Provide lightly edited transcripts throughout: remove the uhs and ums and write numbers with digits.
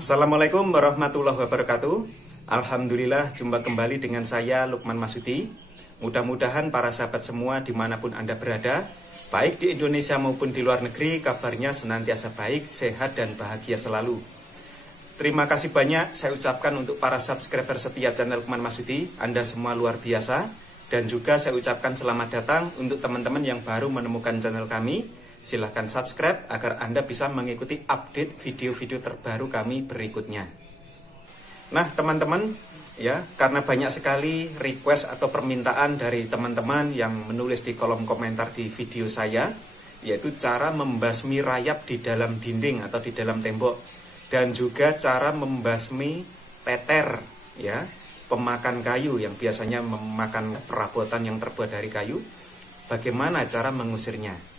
Assalamualaikum warahmatullahi wabarakatuh. Alhamdulillah, jumpa kembali dengan saya Lukman Masuti. Mudah-mudahan para sahabat semua dimanapun Anda berada, baik di Indonesia maupun di luar negeri, kabarnya senantiasa baik, sehat, dan bahagia selalu. Terima kasih banyak saya ucapkan untuk para subscriber setia channel Lukman Masuti. Anda semua luar biasa. Dan juga saya ucapkan selamat datang untuk teman-teman yang baru menemukan channel kami. Silahkan subscribe agar Anda bisa mengikuti update video-video terbaru kami berikutnya. Nah teman-teman, ya, karena banyak sekali request atau permintaan dari teman-teman yang menulis di kolom komentar di video saya, yaitu cara membasmi rayap di dalam dinding atau di dalam tembok, dan juga cara membasmi teter, ya, pemakan kayu yang biasanya memakan perabotan yang terbuat dari kayu. Bagaimana cara mengusirnya?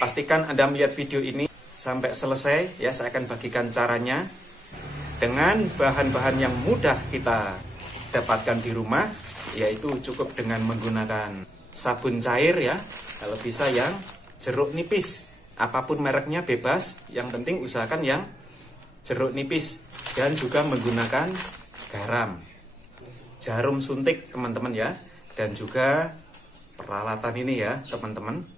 Pastikan Anda melihat video ini sampai selesai, ya. Saya akan bagikan caranya dengan bahan-bahan yang mudah kita dapatkan di rumah, yaitu cukup dengan menggunakan sabun cair, ya, kalau bisa yang jeruk nipis, apapun mereknya bebas, yang penting usahakan yang jeruk nipis, dan juga menggunakan garam, jarum suntik teman-teman, ya, dan juga peralatan ini, ya teman-teman.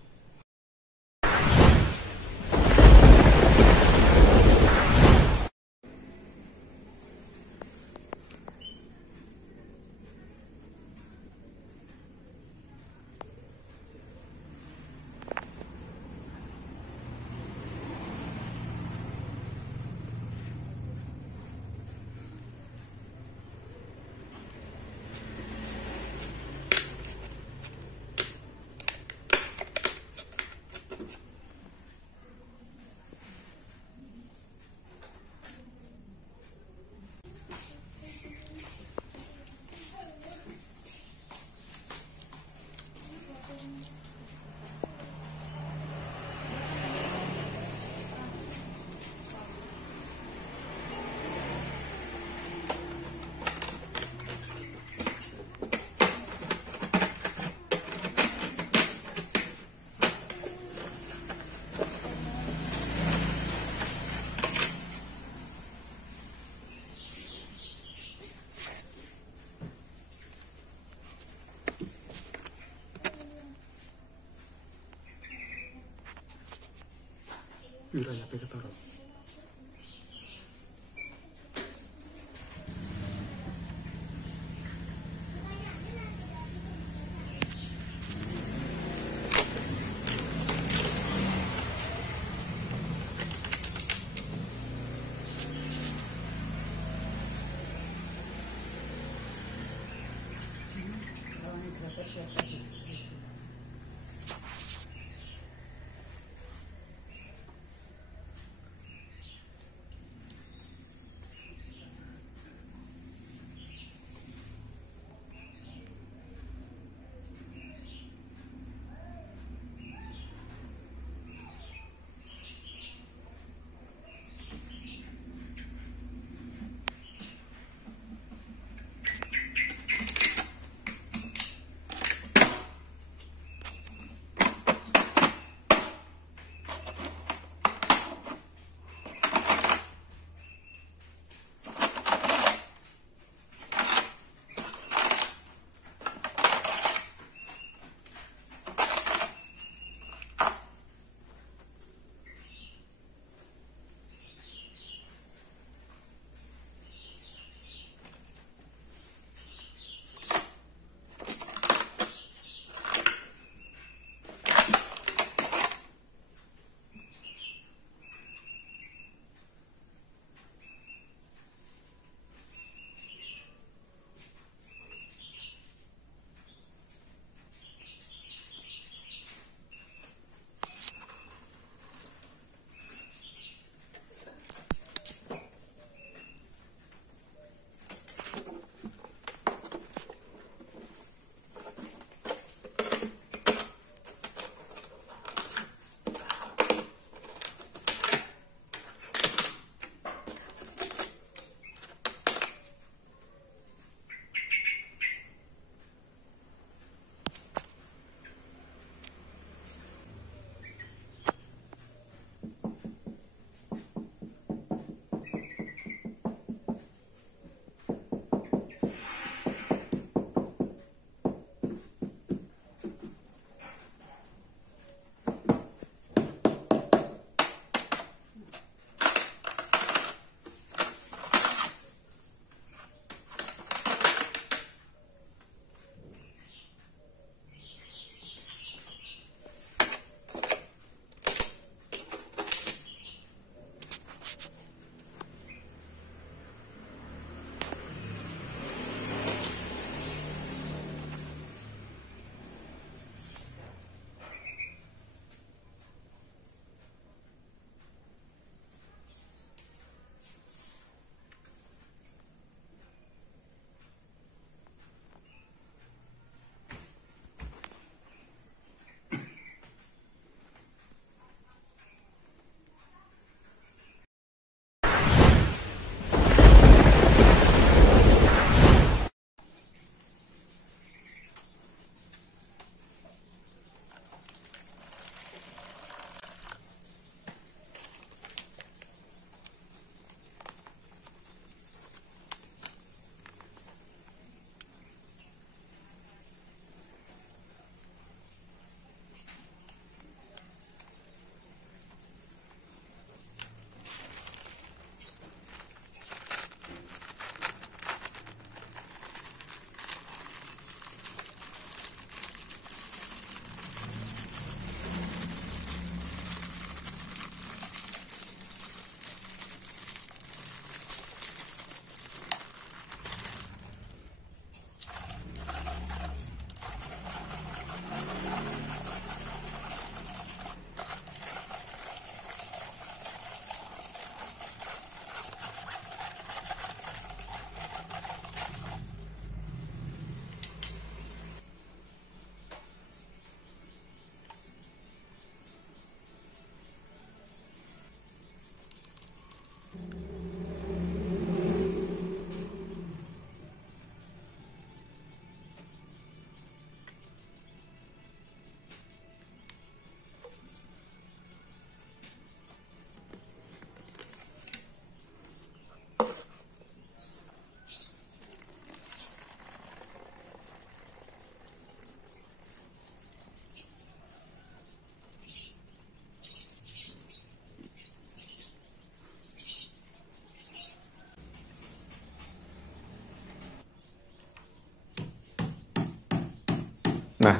Wilayah Pegatoro.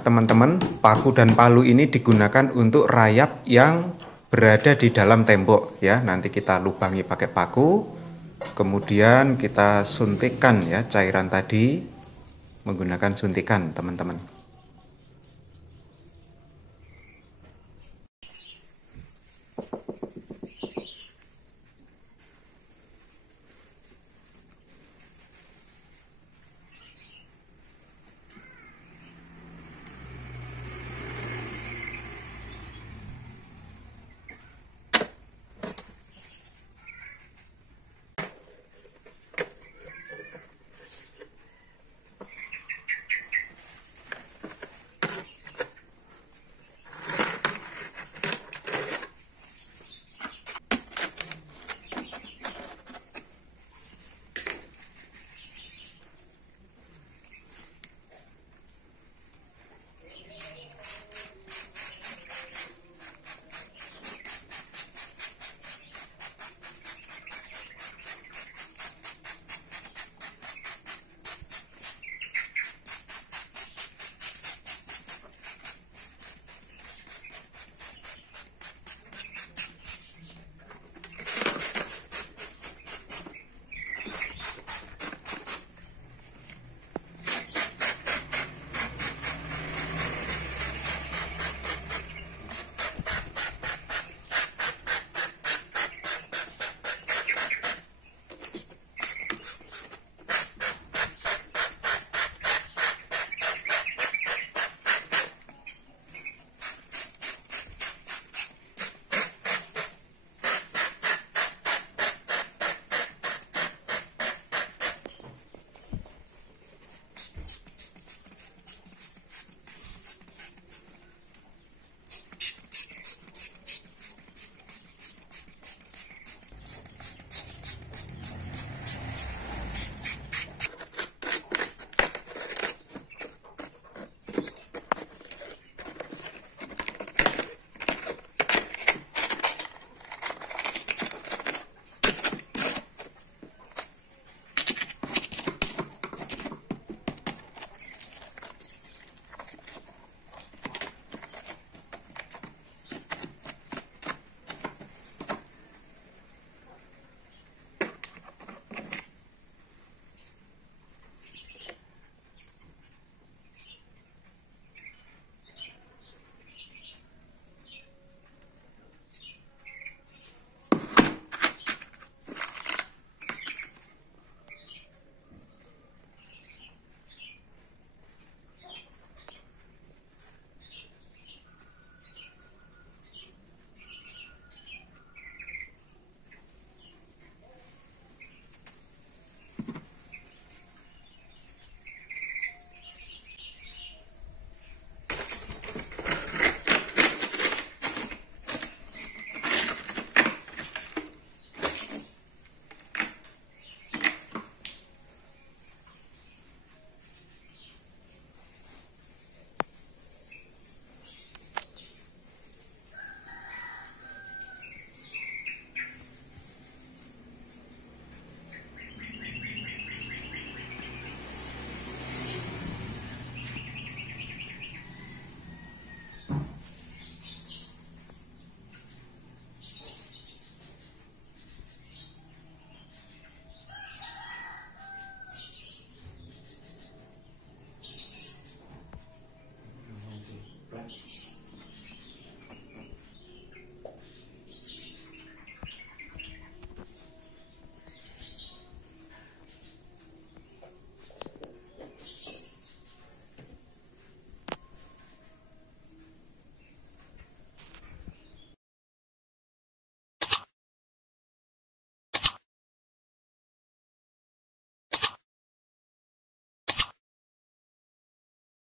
teman-teman, paku dan palu ini digunakan untuk rayap yang berada di dalam tembok ya. Nanti kita lubangi pakai paku, kemudian kita suntikkan ya cairan tadi menggunakan suntikan, teman-teman.